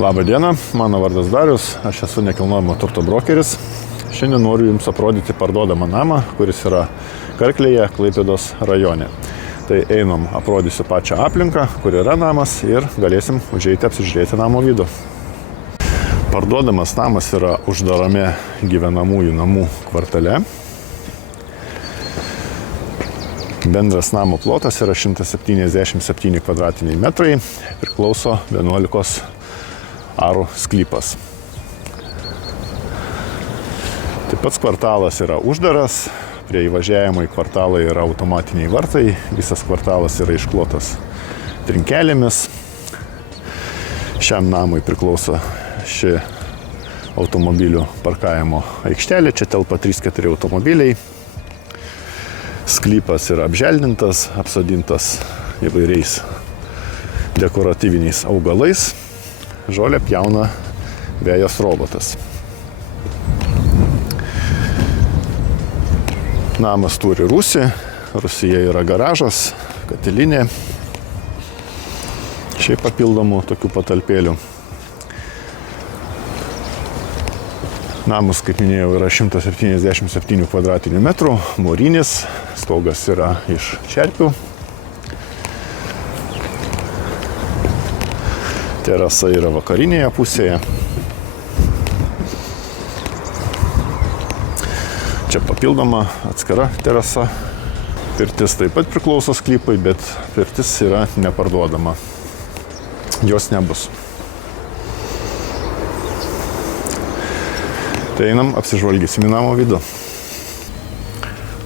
Labą dieną, mano vardas Darius, aš esu nekilnojamo turto brokeris. Šiandien noriu Jums aprodyti parduodamą namą, kuris yra Karklėje, Klaipėdos rajone. Tai einam, aprodysiu pačią aplinką, kur yra namas ir galėsim užeiti apsižiūrėti namo vidų. Parduodamas namas yra uždarame gyvenamųjų namų kvartale. Bendras namo plotas yra 177 kvadratiniai metrai, priklauso 11 arų sklypas. Taip pat kvartalas yra uždaras, prie įvažiavimo į kvartalą yra automatiniai vartai, visas kvartalas yra išklotas trinkelėmis. Šiam namui priklauso ši automobilių parkavimo aikštelė, čia telpa 3-4 automobiliai. Sklypas yra apželdintas, apsodintas įvairiais dekoratyviniais augalais. Žolę pjauna vėjas robotas. Namas turi rūsį, rūsyje yra garažas, katilinė, šiaip papildomų tokių patalpėlių. Namas, kaip minėjau, yra 177 kvadratinių metrų, mūrinis, stogas yra iš čerpių. Terasa yra vakarinėje pusėje. Čia papildoma atskira terasa. Pirtis taip pat priklauso sklypui, bet pirtis yra neparduodama. Jos nebus. Tai einam, apsižvalgysim į namo vidų.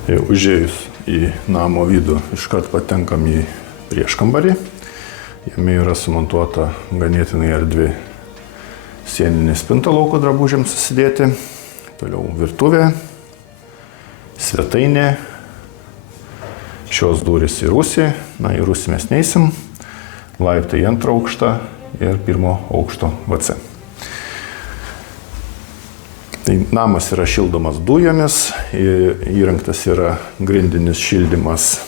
Jau užėjus į namo vidų, iškart patenkam į prieškambarį. Jame yra sumontuota ganėtinai erdvi sieninė spinta lauko drabužiams susidėti. Toliau virtuvė, svetainė, šios durys į rūsį, į rūsį mes neisim, laiptai į antrą aukštą ir pirmo aukšto WC. Tai namas yra šildomas dujomis, įrengtas yra grindinis šildymas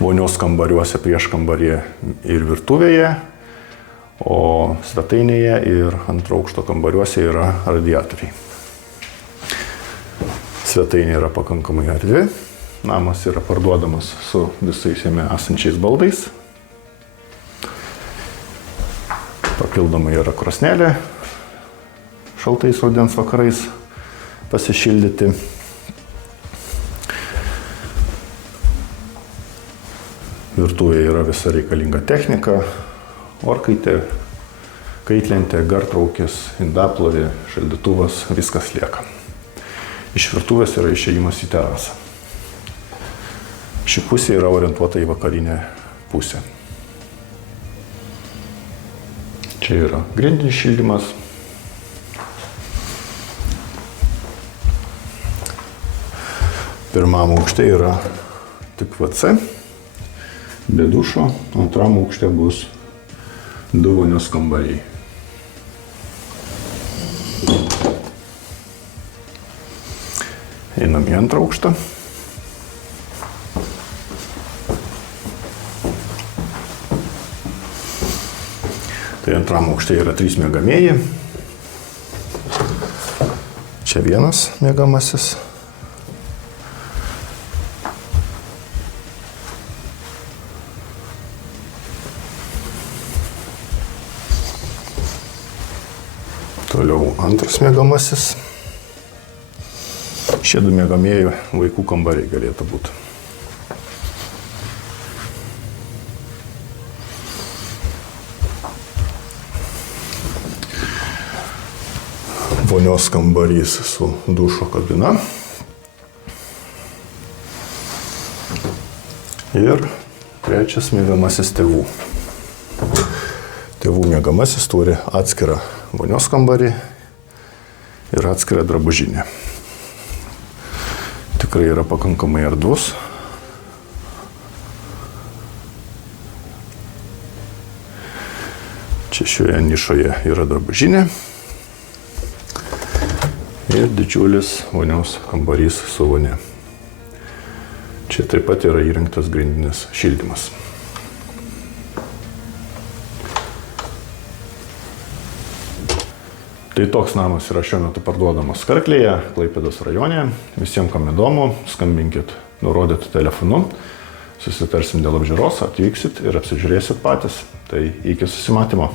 vonios kambariuose, prieškambaryje ir virtuvėje, o svetainėje ir antro aukšto kambariuose yra radiatoriai. Svetainė yra pakankamai erdvi, namas yra parduodamas su visais jame esančiais baldais. Papildomai yra krosnelė, šaltais rudens vakarais pasišildyti. Virtuvėje yra visa reikalinga technika, orkaitė, kaitlentė, gartraukis, indaplovė, šaldytuvas, viskas lieka. Iš virtuvės yra išėjimas į terasą. Ši pusė yra orientuota į vakarinę pusę. Čia yra grindinis šildymas. Pirmam aukšte yra tik WC. Be dušo, antram aukšte bus 2 vonios kambariai. Einam į antrą aukštą. Tai antram aukšte yra 3 miegamieji. Čia vienas miegamasis. Toliau antras miegamasis. Šie 2 miegamieji vaikų kambariai galėtų būti. Vonios kambarys su dušo kabina. Ir trečias miegamasis tėvų. Tėvų miegamasis turi atskirą vonios kambarį ir atskirą drabužinę. Tikrai yra pakankamai erdvus. Čia šioje nišoje yra drabužinė ir didžiulis vonios kambarys su vonia. Čia taip pat yra įrengtas grindinis šildymas. Tai toks namas yra šiuo metu parduodamas Karklėje, Klaipėdos rajone. Visiems, kam įdomu, skambinkit nurodytų telefonu. Susitarsim dėl apžiūros, atvyksit ir apsižiūrėsit patys. Tai iki susimatymo.